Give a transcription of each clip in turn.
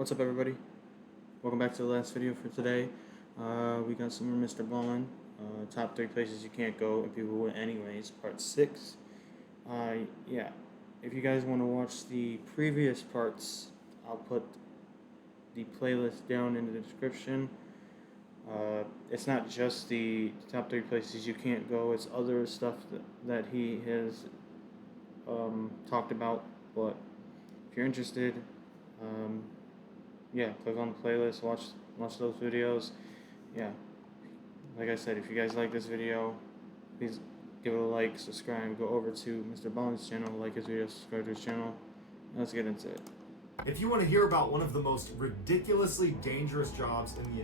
What's up, everybody? Welcome back to the last video for today. We got some more MrBallen, top 3 places you can't go if people would anyways, part 6. Yeah, if you guys want to watch the previous parts, I'll put the playlist down in the description. It's not just the top 3 places you can't go, it's other stuff that he has talked about, but if you're interested, yeah, click on the playlist, watch those videos. Yeah, like I said, if you guys like this video, please give it a like, subscribe, go over to MrBallen's channel, like his video, subscribe to his channel. Let's get into it. If you want to hear about one of the most ridiculously dangerous jobs in the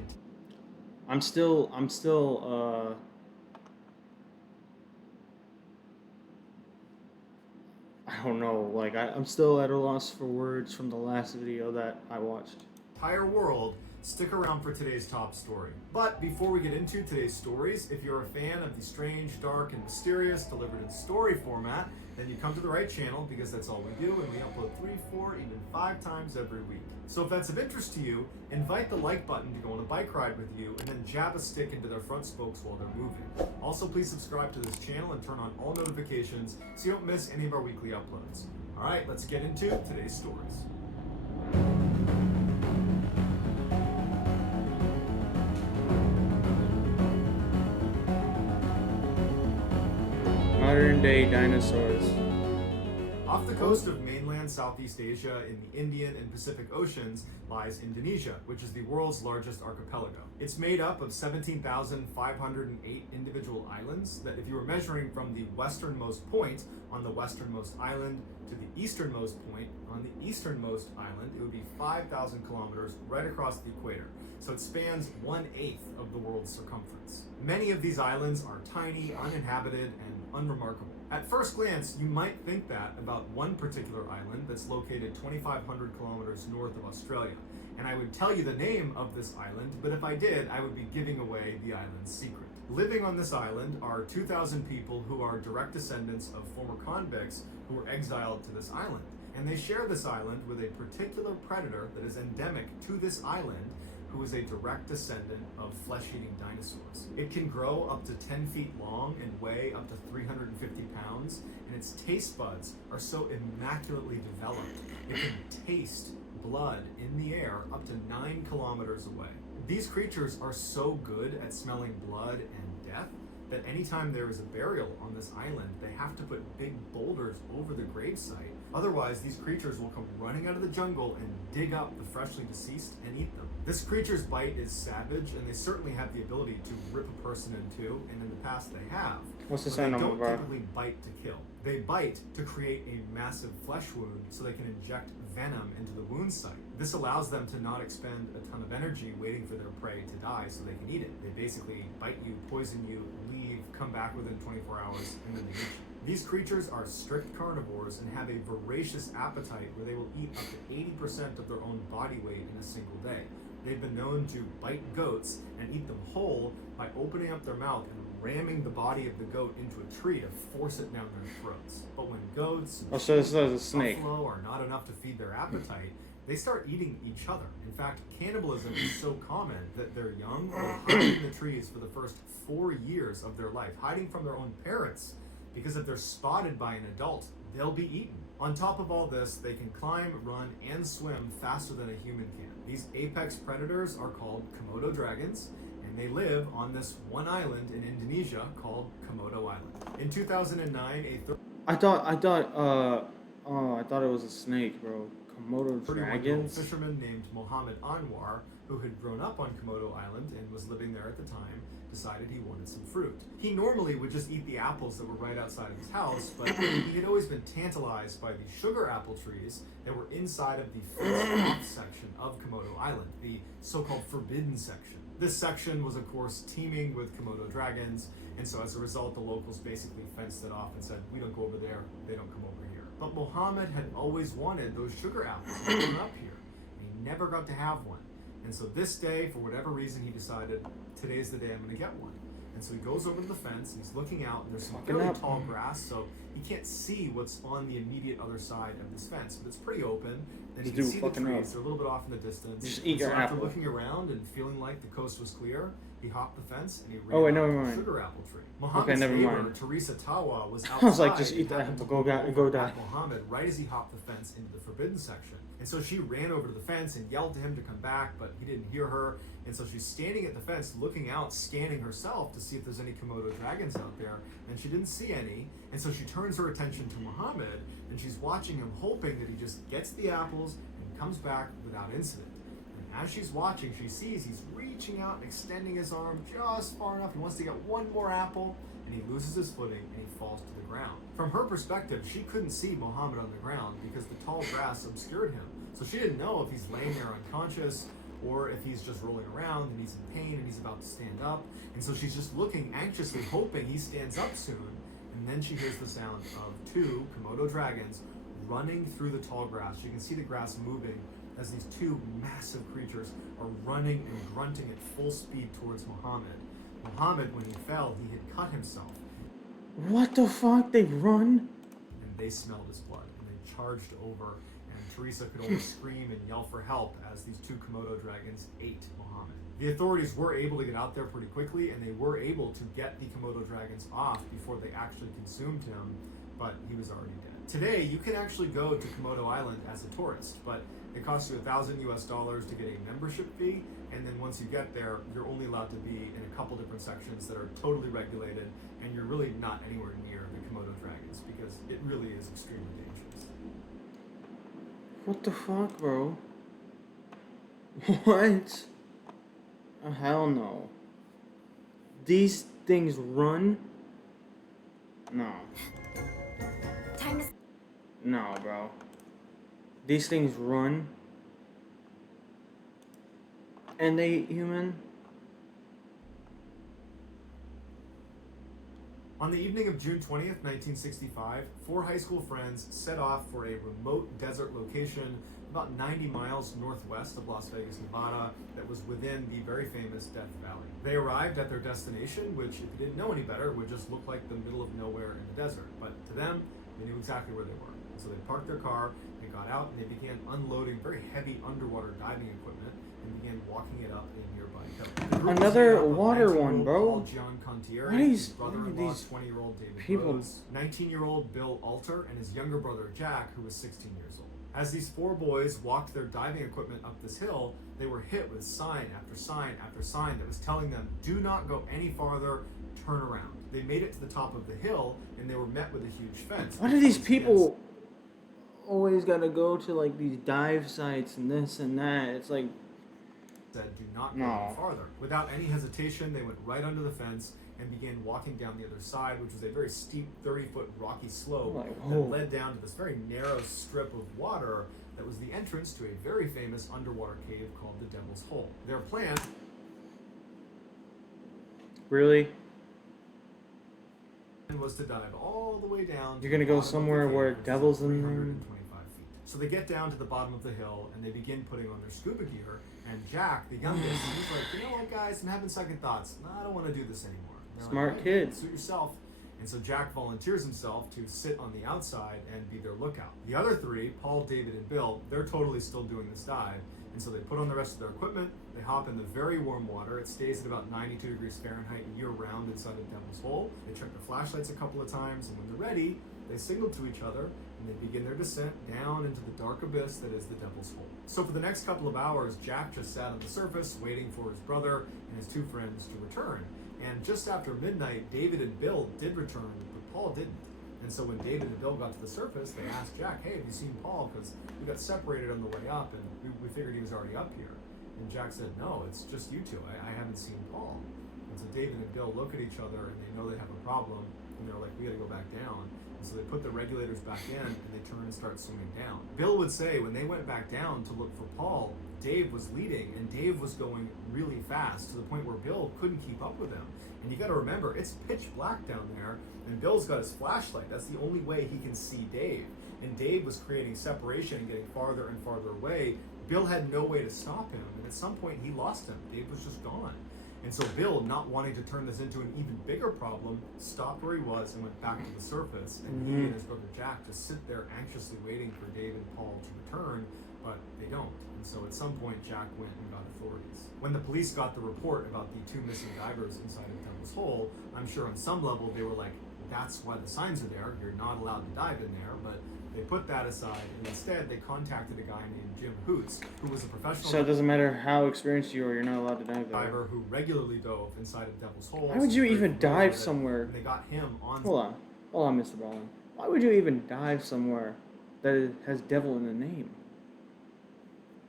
I'm still I don't know, like I'm still at a loss for words from the last video that I watched. entire world, stick around for today's top story. But before we get into today's stories, if you're a fan of the strange, dark, and mysterious delivered in story format, then you come to the right channel, because that's all we do, and we upload 3, 4, even 5 times every week. So if that's of interest to you, invite the like button to go on a bike ride with you, and then jab a stick into their front spokes while they're moving. Also, please subscribe to this channel and turn on all notifications so you don't miss any of our weekly uploads. Alright, let's get into today's stories. Modern day dinosaurs. Off the coast of mainland Southeast Asia in the Indian and Pacific Oceans lies Indonesia, which is the world's largest archipelago. It's made up of 17,508 individual islands that, if you were measuring from the westernmost point on the westernmost island to the easternmost point on the easternmost island, it would be 5,000 kilometers right across the equator. So it spans 1/8 of the world's circumference. Many of these islands are tiny, uninhabited, and unremarkable. At first glance, you might think that about one particular island that's located 2,500 kilometers north of Australia. And I would tell you the name of this island, but if I did, I would be giving away the island's secret. Living on this island are 2,000 people who are direct descendants of former convicts who were exiled to this island. And they share this island with a particular predator that is endemic to this island, who is a direct descendant of flesh-eating dinosaurs. It can grow up to 10 feet long and weigh up to 350 pounds, and its taste buds are so immaculately developed, it can taste blood in the air up to 9 kilometers away. These creatures are so good at smelling blood and death that anytime there is a burial on this island, they have to put big boulders over the gravesite. Otherwise, these creatures will come running out of the jungle and dig up the freshly deceased and eat them. This creature's bite is savage, and they certainly have the ability to rip a person in two, and in the past they have. What's the But sign they number, don't bro? typically bite to kill. They bite to create a massive flesh wound so they can inject venom into the wound site. This allows them to not expend a ton of energy waiting for their prey to die so they can eat it. They basically bite you, poison you, leave, come back within 24 hours, and then they eat you. These creatures are strict carnivores and have a voracious appetite where they will eat up to 80% of their own body weight in a single day. They've been known to bite goats and eat them whole by opening up their mouth and ramming the body of the goat into a tree to force it down their throats. But when goats and So this is a sheep, snake. buffalo are not enough to feed their appetite, they start eating each other. In fact, cannibalism is so common that their young will hide in the trees for the first 4 years of their life, hiding from their own parents, because if they're spotted by an adult, they'll be eaten. On top of all this, they can climb, run, and swim faster than a human can. These apex predators are called Komodo dragons, and they live on this one island in Indonesia called Komodo Island. In 2009, I thought it was a snake, bro. Komodo 31-year-old dragons. fisherman named Mohammed Anwar, who had grown up on Komodo Island and was living there at the time, decided he wanted some fruit. He normally would just eat the apples that were right outside of his house, but he had always been tantalized by the sugar apple trees that were inside of the fenced-off section of Komodo Island, the so-called forbidden section. This section was, of course, teeming with Komodo dragons, and so as a result, the locals basically fenced it off and said, we don't go over there, they don't come over here. But Mohammed had always wanted those sugar apples growing up here, and he never got to have one. And so this day, for whatever reason, he decided, today's the day I'm going to get one. And so he goes over to the fence, and he's looking out, and there's some Fucking fairly up. tall grass, so he can't see what's on the immediate other side of this fence, but it's pretty open. And you Just can do see the fucking trees; up. they're a little bit off in the distance. Just eat And your so after apple. looking around and feeling like the coast was clear, he hopped the fence and he ran Oh, wait, out never to a mind. sugar apple tree. Muhammad's never neighbor, mind. Teresa Tawa, was outside. I was like, just and eat the happened apple, to go look die- over go at die. Muhammad right as he hopped the fence into the forbidden section. And so she ran over to the fence and yelled to him to come back, but he didn't hear her. And so she's standing at the fence, looking out, scanning herself to see if there's any Komodo dragons out there. And she didn't see any. And so she turns her attention to Muhammad, and she's watching him, hoping that he just gets the apples and comes back without incident. And as she's watching, she sees he's reaching out and extending his arm just far enough. He wants to get one more apple, and he loses his footing and he falls to the ground. From her perspective, she couldn't see Muhammad on the ground because the tall grass obscured him. So she didn't know if he's laying there unconscious or if he's just rolling around and he's in pain and he's about to stand up. And so she's just looking anxiously, hoping he stands up soon. And then she hears the sound of two Komodo dragons running through the tall grass. You can see the grass moving as these two massive creatures are running and grunting at full speed towards Muhammad. Muhammad, when he fell, he had cut himself, What the fuck? They run? and they smelled his blood, and they charged over, and Teresa could only scream and yell for help as these two Komodo dragons ate Muhammad. The authorities were able to get out there pretty quickly, and they were able to get the Komodo dragons off before they actually consumed him, but he was already dead. Today, you can actually go to Komodo Island as a tourist, but it costs you $1,000 US to get a membership fee, and then once you get there, you're only allowed to be in a couple different sections that are totally regulated, and you're really not anywhere near the Komodo dragons because it really is extremely dangerous. What the fuck, bro? What? Oh, hell no. These things run? No. Time to No, bro. These things run? And they eat human? On the evening of June 20th, 1965, 4 high school friends set off for a remote desert location about 90 miles northwest of Las Vegas, Nevada, that was within the very famous Death Valley. They arrived at their destination, which, if you didn't know any better, would just look like the middle of nowhere in the desert. But to them, they knew exactly where they were. And so they parked their car, they got out, and they began unloading very heavy underwater diving equipment and began walking it up a nearby hill. The group was Another made up of water 19-year-old one, bro. Paul John Contieri, What are his these- brother-in-law, these 20-year-old David people- Rhodes, 19-year-old Bill Alter, and his younger brother Jack, who was 16 years old. As these 4 boys walked their diving equipment up this hill, they were hit with sign after sign after sign that was telling them, do not go any farther, turn around. They made it to the top of the hill, and they were met with a huge fence. Why do these people always gotta go to like these dive sites and this and that? It's like, Said, do not go No. any farther. Without any hesitation, they went right under the fence and began walking down the other side, which was a very steep 30-foot rocky slope Like, that oh. led down to this very narrow strip of water that was the entrance to a very famous underwater cave called the Devil's Hole. Their plan really? was to dive all the way down. You're to gonna the go bottom of the somewhere cave, where which is devils in there? 325 feet. So they get down to the bottom of the hill and they begin putting on their scuba gear. And Jack, the youngest, he's like, you know what, guys, I'm having second thoughts. I don't want to do this anymore. And they're Smart like, kid. Suit yourself. And so Jack volunteers himself to sit on the outside and be their lookout. The other 3, Paul, David, and Bill, they're totally still doing this dive. And so they put on the rest of their equipment, they hop in the very warm water. It stays at about 92 degrees Fahrenheit year-round inside of Devil's Hole. They check their flashlights a couple of times, and when they're ready, they signal to each other, and they begin their descent down into the dark abyss that is the Devil's Hole. So for the next couple of hours, Jack just sat on the surface, waiting for his brother and his 2 friends to return. And just after midnight, David and Bill did return, but Paul didn't. And so when David and Bill got to the surface, they asked Jack, hey, have you seen Paul? Because we got separated on the way up, and we figured he was already up here. And Jack said, no, it's just you 2. I haven't seen Paul. And so David and Bill look at each other, and they know they have a problem, and they're like, we gotta go back down. And so they put the regulators back in, and they turn and start swimming down. Bill would say when they went back down to look for Paul, Dave was leading, and Dave was going really fast to the point where Bill couldn't keep up with him. And you got to remember, it's pitch black down there, and Bill's got his flashlight. That's the only way he can see Dave. And Dave was creating separation and getting farther and farther away. Bill had no way to stop him, and at some point he lost him. Dave was just gone. And so Bill, not wanting to turn this into an even bigger problem, stopped where he was and went back to the surface. And he and his brother Jack just sit there anxiously waiting for Dave and Paul to return, but they don't. And so at some point, Jack went and got authorities. When the police got the report about the 2 missing divers inside of Devil's Hole, I'm sure on some level they were like, that's why the signs are there. You're not allowed to dive in there. But they put that aside, and instead they contacted a guy named Jim Hoots, who was a professional. So it doesn't matter how experienced you are, you're not allowed to dive there. Diver who regularly dove inside of Devil's Hole. Why would you even dive somewhere? And they got him on. Hold on, MrBallen. Why would you even dive somewhere that has devil in the name?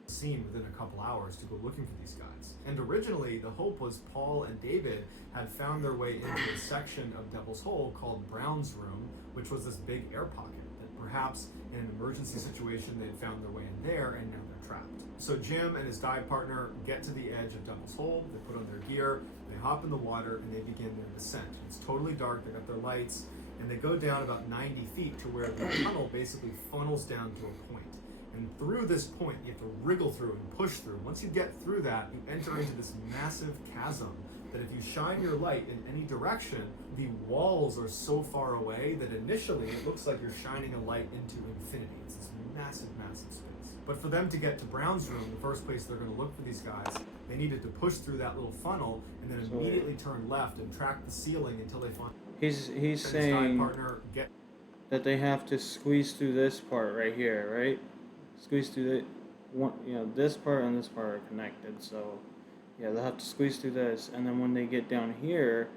Scene within a couple hours to go looking for these guys. And originally, the hope was Paul and David had found their way into a section of Devil's Hole called Brown's Room, which was this big air pocket that perhaps in an emergency situation they'd found their way in there, and now they're trapped. So Jim and his dive partner get to the edge of Devil's Hole, they put on their gear, they hop in the water, and they begin their descent. It's totally dark, they got their lights, and they go down about 90 feet to where the tunnel basically funnels down to a point. And through this point, you have to wriggle through and push through. Once you get through that, you enter into this massive chasm that if you shine your light in any direction, the walls are so far away that initially it looks like you're shining a light into infinity. It's this massive, massive space. But for them to get to Brown's room, the first place they're going to look for these guys, they needed to push through that little funnel and then immediately turn left and track the ceiling until they find He's saying that they have to squeeze through this part right here, right? Squeeze through the one, this part and this part are connected, so yeah, they'll have to squeeze through this, and then when they get down here,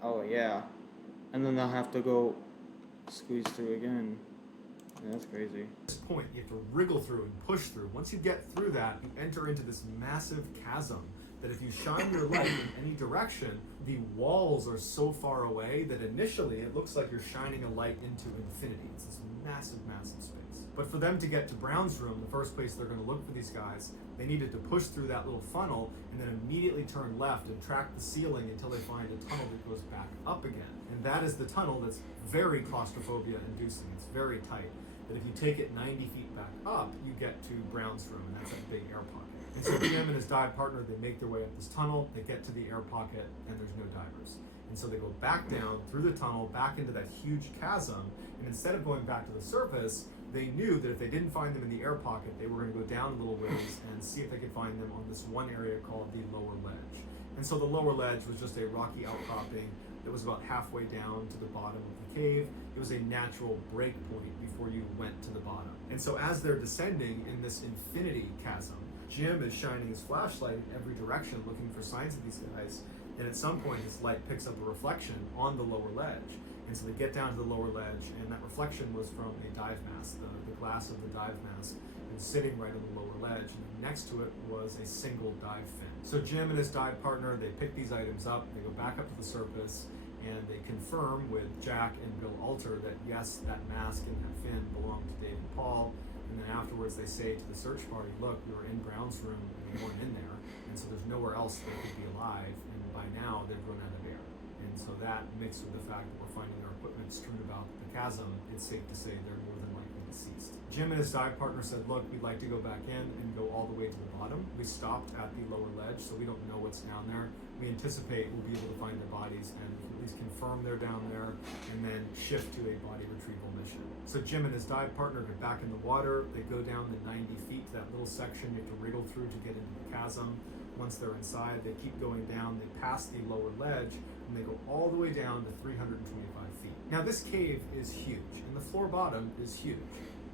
and then they'll have to go squeeze through again. Yeah, that's crazy. At this point, you have to wriggle through and push through. Once you get through that, you enter into this massive chasm that if you shine your light in any direction, the walls are so far away that initially it looks like you're shining a light into infinity. It's this massive, massive space. But for them to get to Brown's room, the first place they're going to look for these guys, they needed to push through that little funnel and then immediately turn left and track the ceiling until they find a tunnel that goes back up again. And that is the tunnel that's very claustrophobia inducing. It's very tight. That if you take it 90 feet back up, you get to Brown's room, and that's a big air pocket. And so Jim and his dive partner, they make their way up this tunnel, they get to the air pocket, and there's no divers. And so they go back down through the tunnel, back into that huge chasm, and instead of going back to the surface, they knew that if they didn't find them in the air pocket, they were going to go down a little ways and see if they could find them on this one area called the lower ledge. And so the lower ledge was just a rocky outcropping that was about halfway down to the bottom of the cave. It was a natural break point before you went to the bottom. And so as they're descending in this infinity chasm, Jim is shining his flashlight in every direction looking for signs of these guys, and at some point his light picks up a reflection on the lower ledge. And so they get down to the lower ledge, and that reflection was from a dive mask, the glass of the dive mask, and sitting right on the lower ledge, and next to it was a single dive fin. So Jim and his dive partner, they pick these items up, they go back up to the surface, and they confirm with Jack and Bill Alter that yes, that mask and that fin belonged to Dave and Paul. And then afterwards they say to the search party, look, we were in Brown's room and we weren't in there, and so there's nowhere else they could be alive, and by now they've run out of air. And so that mixed with the fact that we're finding their equipment strewn about the chasm, it's safe to say they're more than likely deceased. Jim and his dive partner said, look, we'd like to go back in and go all the way to the bottom. We stopped at the lower ledge, so we don't know what's down there. We anticipate we'll be able to find their bodies and we can at least confirm they're down there and then shift to a body retrieval mission. So Jim and his dive partner get back in the water. They go down the 90 feet to that little section you have to wriggle through to get into the chasm. Once they're inside, they keep going down. They pass the lower ledge and they go all the way down to 325 feet. Now this cave is huge and the floor bottom is huge,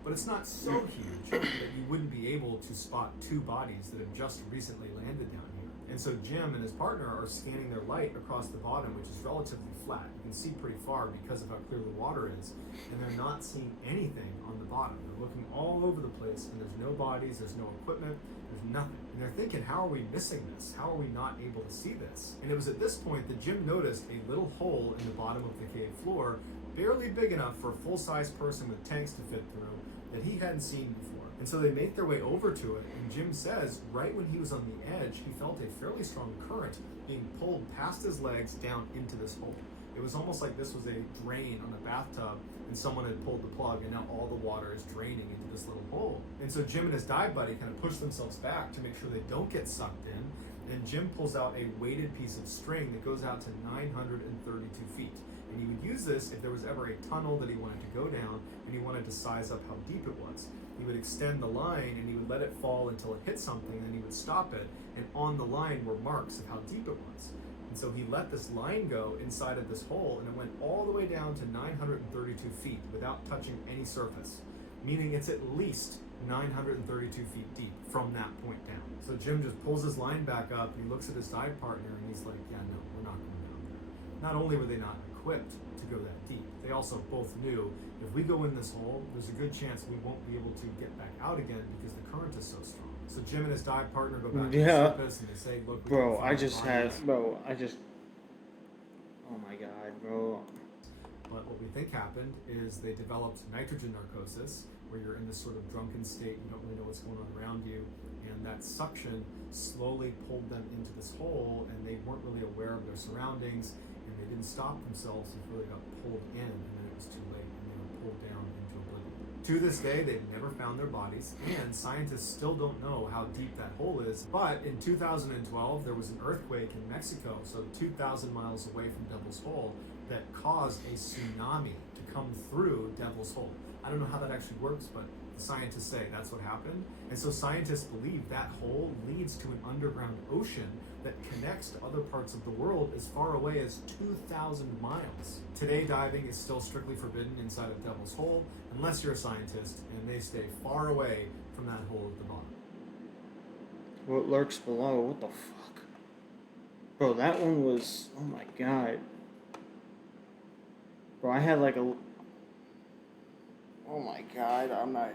but it's not so huge that you wouldn't be able to spot 2 bodies that have just recently landed down here. And so Jim and his partner are scanning their light across the bottom, which is relatively flat. You can see pretty far because of how clear the water is, and they're not seeing anything on the bottom. They're looking all over the place, and there's no bodies, there's no equipment, there's nothing. And they're thinking, how are we missing this? How are we not able to see this? And it was at this point that Jim noticed a little hole in the bottom of the cave floor, barely big enough for a full-size person with tanks to fit through, that he hadn't seen before. And so they make their way over to it, and Jim says right when he was on the edge, he felt a fairly strong current being pulled past his legs down into this hole. It was almost like this was a drain on a bathtub and someone had pulled the plug and now all the water is draining into this little hole. And so Jim and his dive buddy kind of push themselves back to make sure they don't get sucked in, And Jim pulls out a weighted piece of string that goes out to 932 feet. And he would use this if there was ever a tunnel that he wanted to go down and he wanted to size up how deep it was. He would extend the line and he would let it fall until it hit something, and then he would stop it, and on the line were marks of how deep it was. And so he let this line go inside of this hole, and it went all the way down to 932 feet without touching any surface, meaning it's at least 932 feet deep from that point down. So Jim just pulls his line back up, and he looks at his dive partner, and he's like, yeah, no, we're not going down there. Not only were they not equipped to go that deep, they also both knew if we go in this hole, there's a good chance we won't be able to get back out again because the current is so strong. So Jim and his dive partner go back to the surface, and they say, look, we Bro, can I find just bodies. had, bro, I just, oh my god, bro. But what we think happened is they developed nitrogen narcosis, where you're in this sort of drunken state, you don't really know what's going on around you, and that suction slowly pulled them into this hole, and they weren't really aware of their surroundings, and they didn't stop themselves before they got pulled in, and then it was too late, and they were pulled down into oblivion. To this day, they've never found their bodies, and scientists still don't know how deep that hole is. But in 2012, there was an earthquake in Mexico, so 2,000 miles away from Devil's Hole, that caused a tsunami to come through Devil's Hole. I don't know how that actually works, but the scientists say that's what happened. And so scientists believe that hole leads to an underground ocean that connects to other parts of the world as far away as 2,000 miles. Today, diving is still strictly forbidden inside of Devil's Hole, unless you're a scientist, and they stay far away from that hole at the bottom. What lurks below? What the fuck? Bro, that one was, oh my god. Bro, I had like a, oh my god, I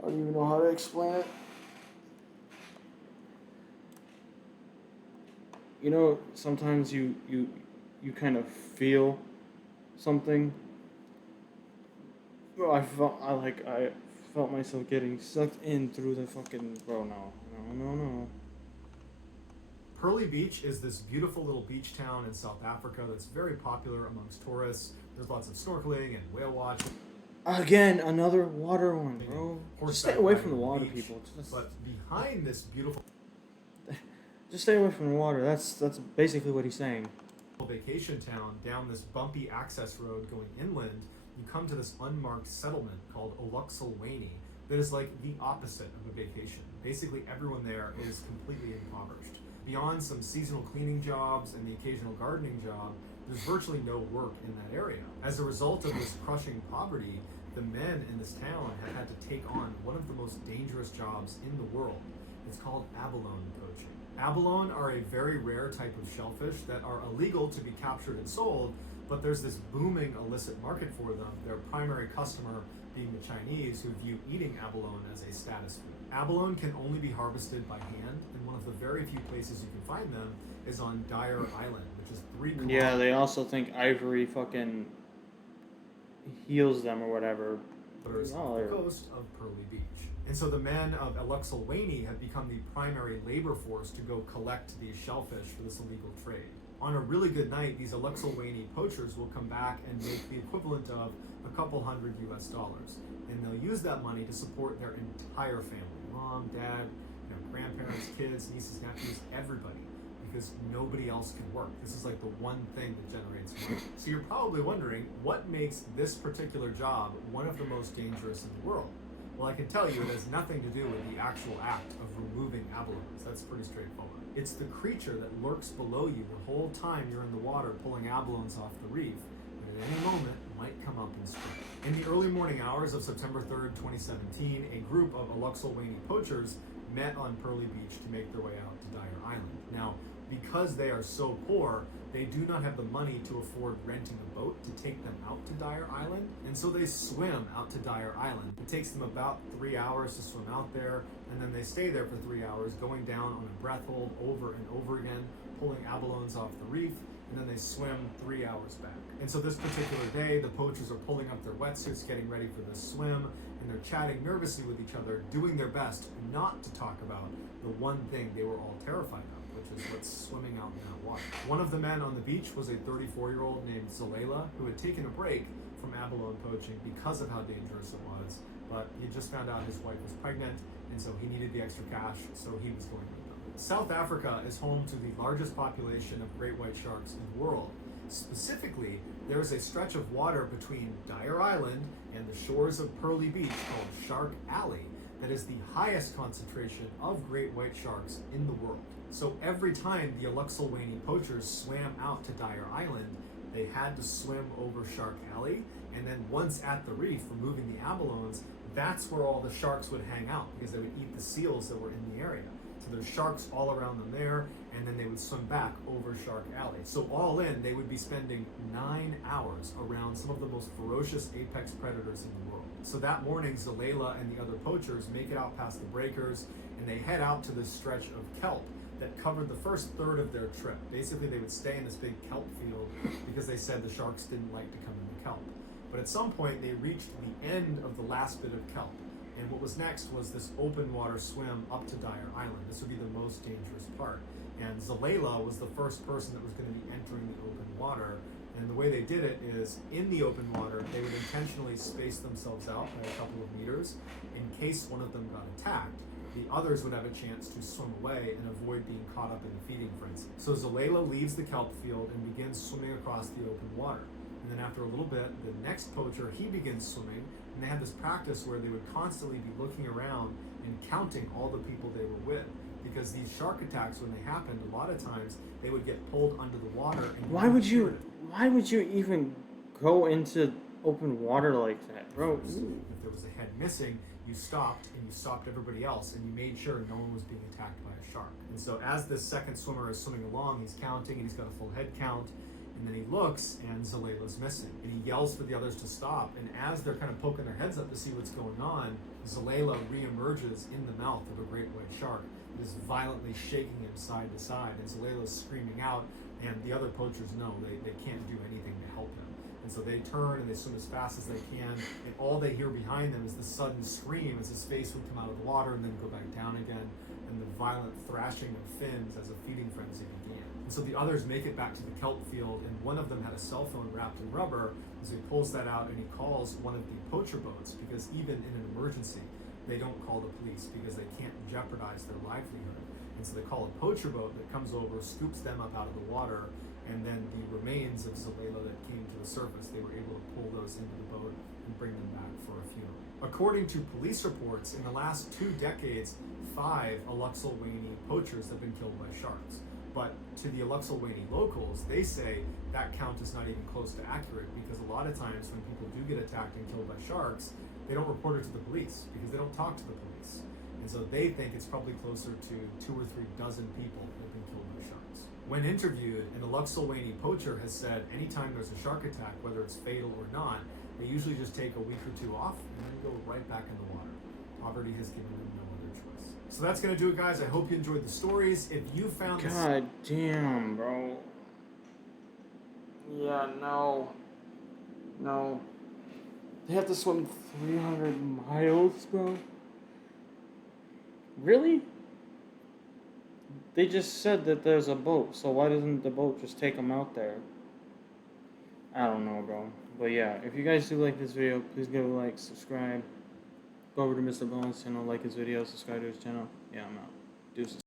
don't even know how to explain it. You know, sometimes you kind of feel something. Bro, I felt myself getting sucked in through the fucking, bro, no. Pearly Beach is this beautiful little beach town in South Africa that's very popular amongst tourists. There's lots of snorkeling and whale watching. Again, another water one, bro. Just stay away from the water, beach. people. But behind this beautiful Just stay away from the water. That's basically what he's saying. vacation town, down this bumpy access road going inland, you come to this unmarked settlement called Oluxulwane that is like the opposite of a vacation. Basically, everyone there is completely impoverished. Beyond some seasonal cleaning jobs and the occasional gardening job, there's virtually no work in that area. As a result of this crushing poverty, the men in this town have had to take on one of the most dangerous jobs in the world. It's called abalone poaching. Abalone are a very rare type of shellfish that are illegal to be captured and sold, but there's this booming illicit market for them, their primary customer being the Chinese, who view eating abalone as a status food. Abalone can only be harvested by hand, and one of the very few places you can find them is on Dyer Island, which is 3 kilometers. Yeah, they also think ivory fucking heals them or whatever. Off the coast of Pearly Beach. And so the men of Oluxulwane have become the primary labor force to go collect these shellfish for this illegal trade. On a really good night, these Oluxulwane poachers will come back and make the equivalent of a couple $100 US. And they'll use that money to support their entire family. Mom, dad, grandparents, kids, nieces, nephews, everybody. Because nobody else can work. This is like the one thing that generates money. So you're probably wondering, what makes this particular job one of the most dangerous in the world? Well, I can tell you it has nothing to do with the actual act of removing abalones. That's pretty straightforward. It's the creature that lurks below you the whole time you're in the water pulling abalones off the reef, but at any moment might come up and strike. In the early morning hours of September 3rd, 2017, a group of Oluxulwane poachers met on Pearly Beach to make their way out to Dyer Island. Now, because they are so poor, they do not have the money to afford renting a boat to take them out to Dyer Island, and so they swim out to Dyer Island. It takes them about 3 hours to swim out there, and then they stay there for 3 hours, going down on a breath hold over and over again, pulling abalones off the reef, and then they swim 3 hours back. And so this particular day, the poachers are pulling up their wetsuits, getting ready for this swim, and they're chatting nervously with each other, doing their best not to talk about the one thing they were all terrified of, which is what's swimming out in that water. One of the men on the beach was a 34-year-old named Zalela, who had taken a break from abalone poaching because of how dangerous it was, but he just found out his wife was pregnant, and so he needed the extra cash, so he was going with them. South Africa is home to the largest population of great white sharks in the world. Specifically, there is a stretch of water between Dyer Island and the shores of Pearly Beach called Shark Alley that is the highest concentration of great white sharks in the world. So every time the Alexilwane poachers swam out to Dyer Island, they had to swim over Shark Alley, and then once at the reef, removing the abalones, that's where all the sharks would hang out because they would eat the seals that were in the area. So there's sharks all around them there, and then they would swim back over Shark Alley. So all in, they would be spending 9 hours around some of the most ferocious apex predators in the world. So that morning, Zalela and the other poachers make it out past the breakers, and they head out to this stretch of kelp that covered the first third of their trip. Basically, they would stay in this big kelp field because they said the sharks didn't like to come in the kelp. But at some point, they reached the end of the last bit of kelp. And what was next was this open water swim up to Dyer Island. This would be the most dangerous part. And Zalela was the first person that was going to be entering the open water. And the way they did it is, in the open water, they would intentionally space themselves out by a couple of meters in case one of them got attacked. The others would have a chance to swim away and avoid being caught up in a feeding frenzy. So Zalela leaves the kelp field and begins swimming across the open water. And then after a little bit, the next poacher, he begins swimming, and they had this practice where they would constantly be looking around and counting all the people they were with. Because these shark attacks, when they happened, a lot of times they would get pulled under the water. And Why would you even go into open water like that, bro? If there was a head missing, you stopped and you stopped everybody else, and you made sure no one was being attacked by a shark. And so as this second swimmer is swimming along, he's counting, and he's got a full head count. And then he looks, and Zalela's missing. And he yells for the others to stop. And as they're kind of poking their heads up to see what's going on, Zalela reemerges in the mouth of a great white shark. It is violently shaking him side to side. And Zalela's screaming out, and the other poachers know they can't do anything to help him. And so they turn and they swim as fast as they can. And all they hear behind them is the sudden scream as his face would come out of the water and then go back down again. And the violent thrashing of fins as a feeding frenzy began. And so the others make it back to the kelp field, and one of them had a cell phone wrapped in rubber. So he pulls that out and he calls one of the poacher boats, because even in an emergency, they don't call the police because they can't jeopardize their livelihood. And so they call a poacher boat that comes over, scoops them up out of the water, and then the remains of Zalela that came to the surface, they were able to pull those into the boat and bring them back for a funeral. According to police reports, in the last 2 decades, 5 Alexilwane poachers have been killed by sharks. But to the Alexilwane locals, they say that count is not even close to accurate, because a lot of times when people do get attacked and killed by sharks, they don't report it to the police because they don't talk to the police. And so they think it's probably closer to 2 or 3 dozen people that have been killed by sharks. When interviewed, an Alexilwane poacher has said anytime there's a shark attack, whether it's fatal or not, they usually just take a week or 2 off and then go right back in the water. Poverty has given them no other choice. So that's going to do it, guys. I hope you enjoyed the stories. If you found this... God damn, bro. Yeah, no. No. They have to swim 300 miles, bro? Really? They just said that there's a boat, so why doesn't the boat just take them out there? I don't know, bro. But yeah, if you guys do like this video, please give it a like, subscribe. Go over to MrBallen's channel, like his video, subscribe to his channel. Yeah, I'm out. Deuces.